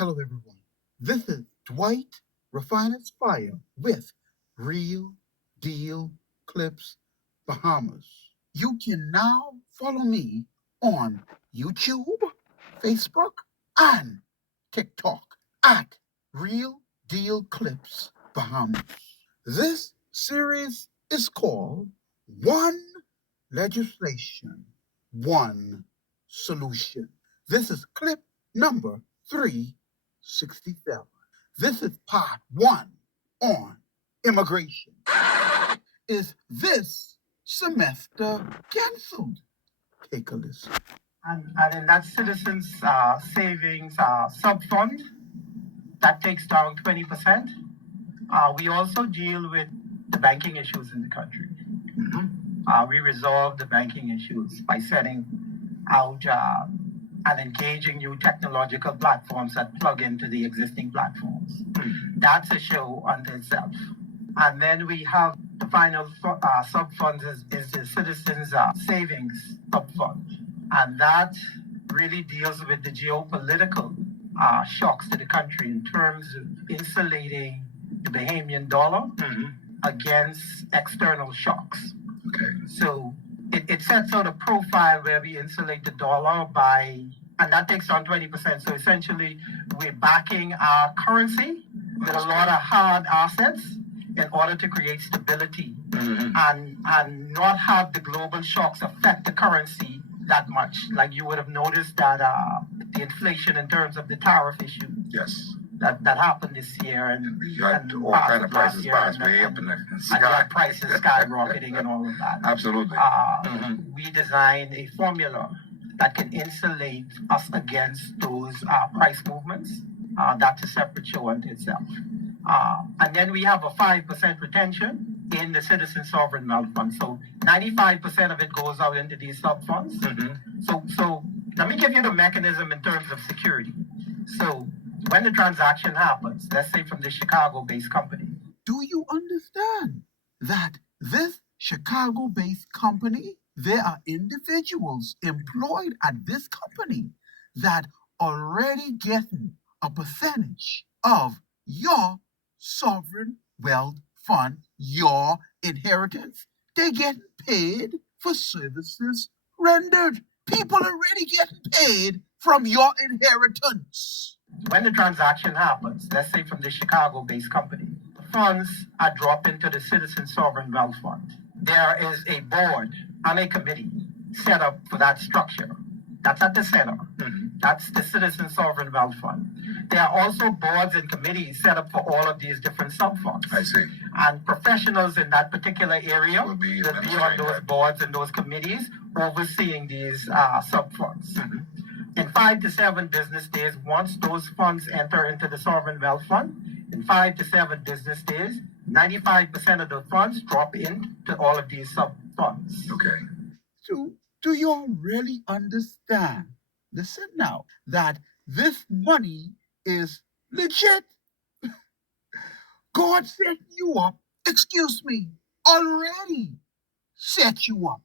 Hello, everyone. This is Dwight Refiner's Fire with Real Deal Clips Bahamas. You can now follow me on YouTube, Facebook, and TikTok at Real Deal Clips Bahamas. This series is called One Legislation, One Solution. This is clip number 367. This is part 1 on immigration. Is this semester canceled? Take a listen. And in that citizens savings sub-fund, that takes down 20%. We also deal with the banking issues in the country. We resolve the banking issues by setting out and engaging new technological platforms that plug into the existing platforms. That's a show unto itself. And then we have the final sub-fund is the citizens savings sub-fund. And that really deals with the geopolitical shocks to the country in terms of insulating the Bahamian dollar against external shocks. Okay. So it sets out a profile where we insulate the dollar and that takes down 20%. So essentially, we're backing our currency with a lot of hard assets in order to create stability and not have the global shocks affect the currency that much. Like you would have noticed that the inflation in terms of the tariff issue. Yes. That happened this year, and you had all kind of prices way up in the sky. And you had prices skyrocketing and all of that. Absolutely. We designed a formula that can insulate us against those price movements. That's a separate show unto itself. And then we have a 5% retention in the Citizen Sovereign Wealth Fund. So 95% of it goes out into these sub funds. So let me give you the mechanism in terms of security. So when the transaction happens, let's say from the Chicago-based company. Do you understand that this Chicago-based company, there are individuals employed at this company that already getting a percentage of your sovereign wealth fund, your inheritance? They're getting paid for services rendered. People are already getting paid from your inheritance. When the transaction happens, let's say from the Chicago-based company, the funds are dropped into the Citizen Sovereign Wealth Fund. There is a board and a committee set up for that structure. That's at the center. That's the Citizen Sovereign Wealth Fund. There are also boards and committees set up for all of these different sub-funds. I see. And professionals in that particular area will be on those boards and those committees overseeing these sub-funds. In 5 to 7 business days, once those funds enter into the Sovereign Wealth Fund, in 5 to 7 business days, 95% of the funds drop into all of these sub-funds. Okay. So, do you all really understand, listen now, that this money is legit? God set you up, already set you up.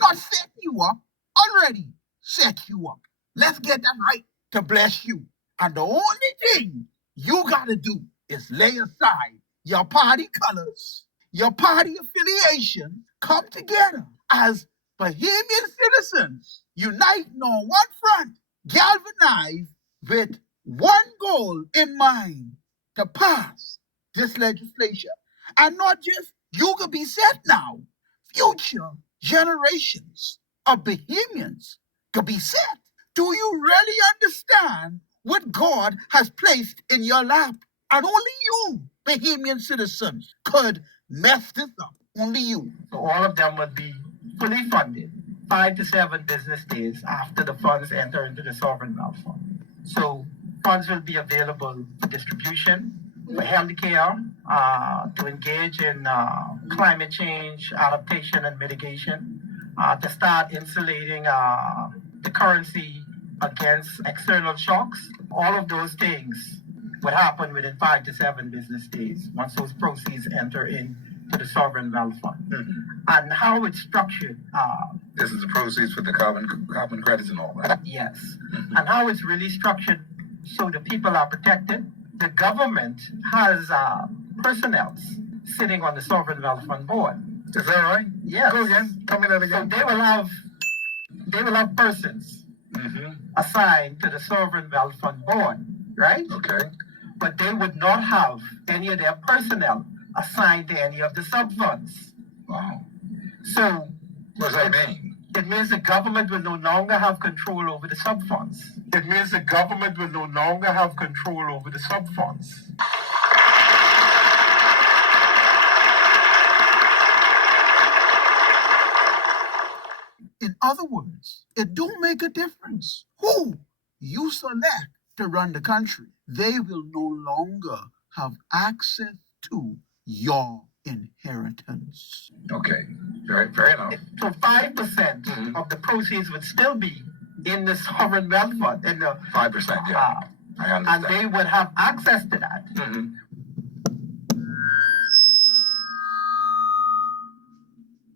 Not set you up, already set you up. Let's get that right to bless you. And the only thing you gotta do is lay aside your party colors, your party affiliation, come together as Bahamian citizens, uniting on one front, galvanized with one goal in mind, to pass this legislation. And not just you could be set now, future generations of Bahamians could be set. Do you really understand what God has placed in your lap? And only you, Bahamian citizens, could mess this up. Only you. So all of them would be fully funded 5 to 7 business days after the funds enter into the Sovereign Wealth Fund. So funds will be available for distribution, for healthcare, to engage in climate change, adaptation and mitigation, to start insulating the currency against external shocks. All of those things would happen within 5 to 7 business days once those proceeds enter into the Sovereign Wealth Fund. And how it's structured. This is the proceeds for the carbon credits and all that. Yes. And how it's really structured so the people are protected. The government has personnel sitting on the Sovereign Wealth Fund board. Is that right? Yes. Go again. Tell me that So again. they will have persons assigned to the Sovereign Wealth Fund board, right? Okay. But they would not have any of their personnel assigned to any of the sub-funds. Wow. So What does that mean? it means the government will no longer have control over the sub-funds. It means the government will no longer have control over the sub-funds. In other words, it don't make a difference who you select to run the country. They will no longer have access to your inheritance. Okay. Fair enough. So 5% of the proceeds would still be in the sovereign wealth fund, in the 5%, yeah. I and understand. they would have access to that.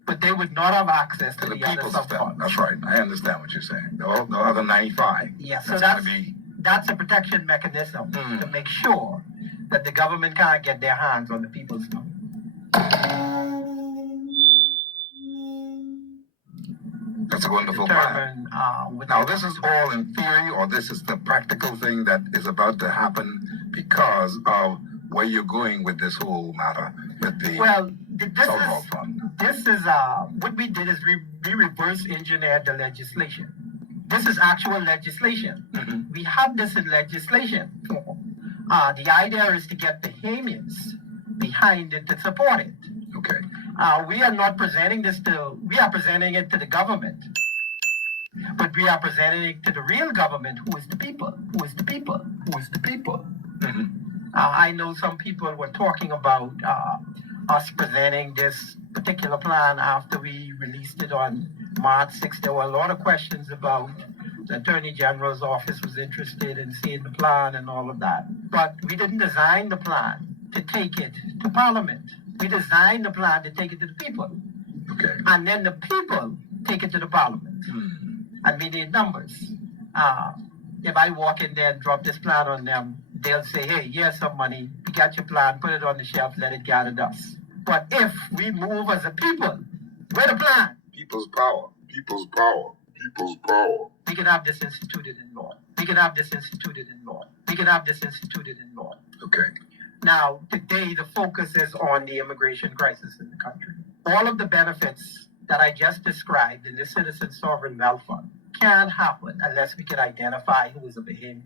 But they would not have access to To the the other people's sub stuff. funds. That's right. I understand what you're saying. The other 95. Yeah, so That's gonna be. that's a protection mechanism to make sure that the government can't get their hands on the people's stuff. That's a wonderful plan. Determine, Now, this is all in theory, or this is the practical thing that is about to happen because of where you're going with this whole matter with the well, Sovereign Fund. this is what we did is we reverse engineered the legislation. This is actual legislation. We have this in legislation. The idea is to get Bahamians behind it to support it. Okay. We are not presenting we are presenting it to the government. But we are presenting it to the real government, who is the people, who is the people, who is the people. I know some people were talking about us presenting this particular plan after we released it on March 6th. There were a lot of questions about the Attorney General's office was interested in seeing the plan and all of that. But we didn't design the plan to take it to Parliament. We designed the plan to take it to the people. Okay. And then the people take it to the Parliament. And we need numbers. If I walk in there and drop this plan on them, they'll say, hey, here's some money. We got your plan, put it on the shelf, let it gather dust. But if we move as a people with a plan, People's power. People's power. People's power. we can have this instituted in law. We can have this instituted in law. We can have this instituted in law. Okay. Now, today, the focus is on the immigration crisis in the country. All of the benefits that I just described in the Citizen Sovereign Wealth Fund can't happen unless we can identify who is a Bahamian.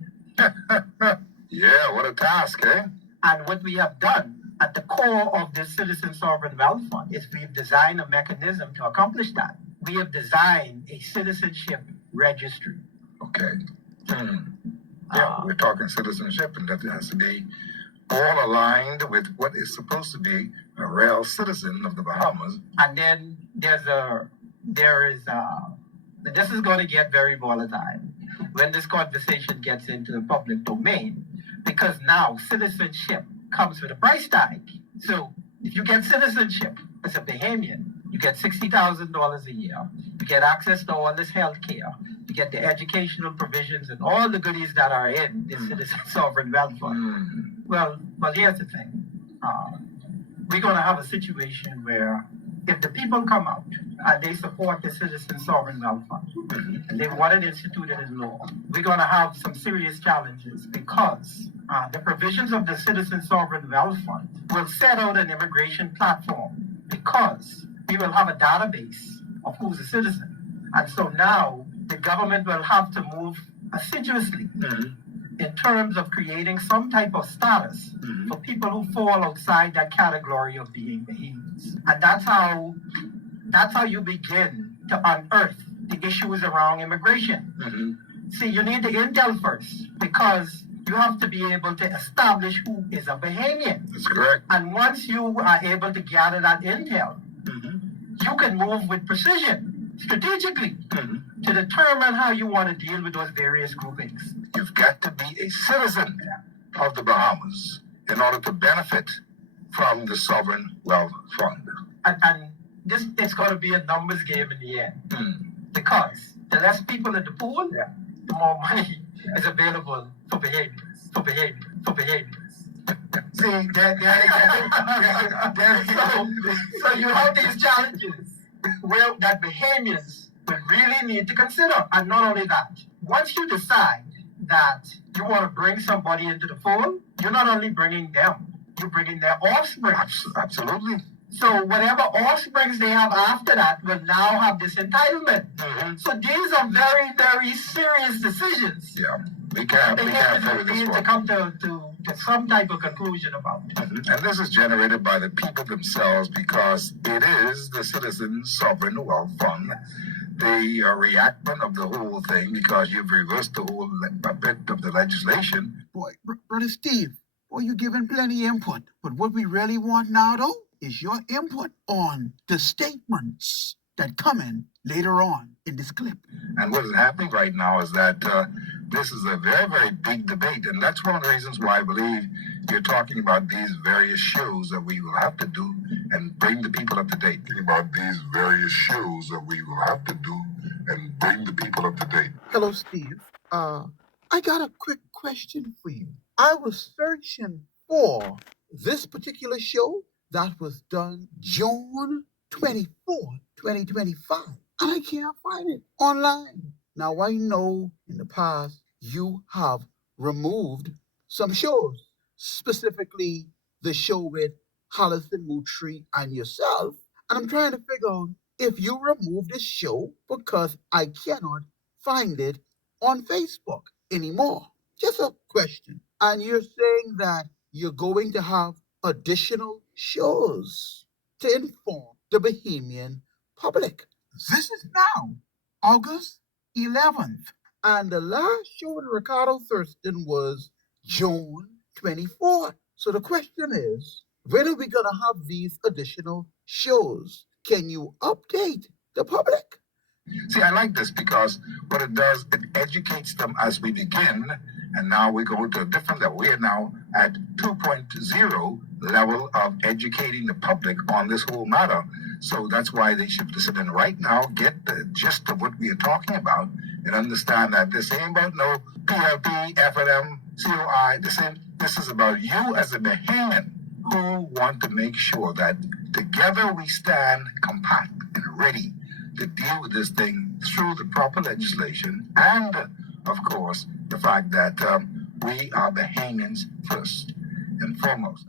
Yeah, what a task, eh? And what we have done at the core of this Citizen Sovereign Wealth Fund is we've designed a mechanism to accomplish that. We have designed a citizenship registry. Okay. Yeah, we're talking citizenship, and that has to be all aligned with what is supposed to be a real citizen of the Bahamas. And then this is going to get very volatile when this conversation gets into the public domain, because now citizenship comes with a price tag. So if you get citizenship as a Bahamian, you get $60,000 a year. You get access to all this health care. You get the educational provisions and all the goodies that are in the Citizen Sovereign Wealth Fund. Well, here's the thing. We're going to have a situation where if the people come out and they support the Citizen Sovereign Wealth Fund and they want it instituted in law, we're going to have some serious challenges because the provisions of the Citizen Sovereign Wealth Fund will set out an immigration platform because we will have a database of who's a citizen. And so now the government will have to move assiduously in terms of creating some type of status for people who fall outside that category of being Bahamians. And that's how you begin to unearth the issues around immigration. See, you need the intel first because you have to be able to establish who is a Bahamian. That's correct. And once you are able to gather that intel, you can move with precision, strategically, to determine how you want to deal with those various groupings. You've got to be a citizen of the Bahamas in order to benefit from the Sovereign Wealth Fund. And this is going to be a numbers game in the end. Because the less people in the pool, the more money is available for behaviors. See, So you have these challenges that Bahamians will really need to consider. And not only that, once you decide that you want to bring somebody into the fold, you're not only bringing them, you're bringing their offspring. Absolutely. So whatever offsprings they have after that will now have this entitlement. Mm-hmm. So these are very, very serious decisions. Yeah, we can't follow this need one. to come to some type of conclusion about it. Mm-hmm. And this is generated by the people themselves because it is the Citizens Sovereign Wealth Fund. The reactment of the whole thing, because you've reversed the whole bit of the legislation. Boy, Brother Steve, boy, you're giving plenty input. But what we really want now, though, is your input on the statements that come in later on in this clip. And what is happening right now is that this is a very, very big debate. And that's one of the reasons why I believe you're talking about these various shows that we will have to do and bring the people up to date. About these various shows that we will have to do and bring the people up to date. Hello, Steve. I got a quick question for you. I was searching for this particular show that was done June 24th, 2025, and I can't find it online. Now, I know in the past you have removed some shows, specifically the show with Hallison Moutry and yourself, and I'm trying to figure out if you removed this show because I cannot find it on Facebook anymore. Just a question. And you're saying that you're going to have additional shows to inform the Bahamian public. This is now August 11th. And the last show with Ricardo Thurston was June 24th. So the question is, when are we going to have these additional shows? Can you update the public? See, I like this because what it does, it educates them as we begin, and now we go to a different level. We are now at 2.0 level of educating the public on this whole matter. So that's why they should listen in right now, get the gist of what we are talking about, and understand that this ain't about no PLP, FNM, COI. This is about you as a Bahamian who want to make sure that together we stand compact and ready to deal with this thing through the proper legislation and, of course, the fact that we are Bahamians first and foremost.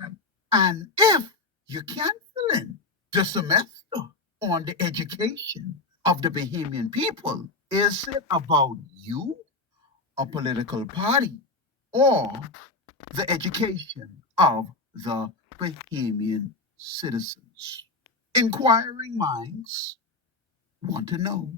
And if you can't fill in the semester on the education of the Bahamian people, is it about you, a political party, or the education of the Bahamian citizens? Inquiring minds want to know.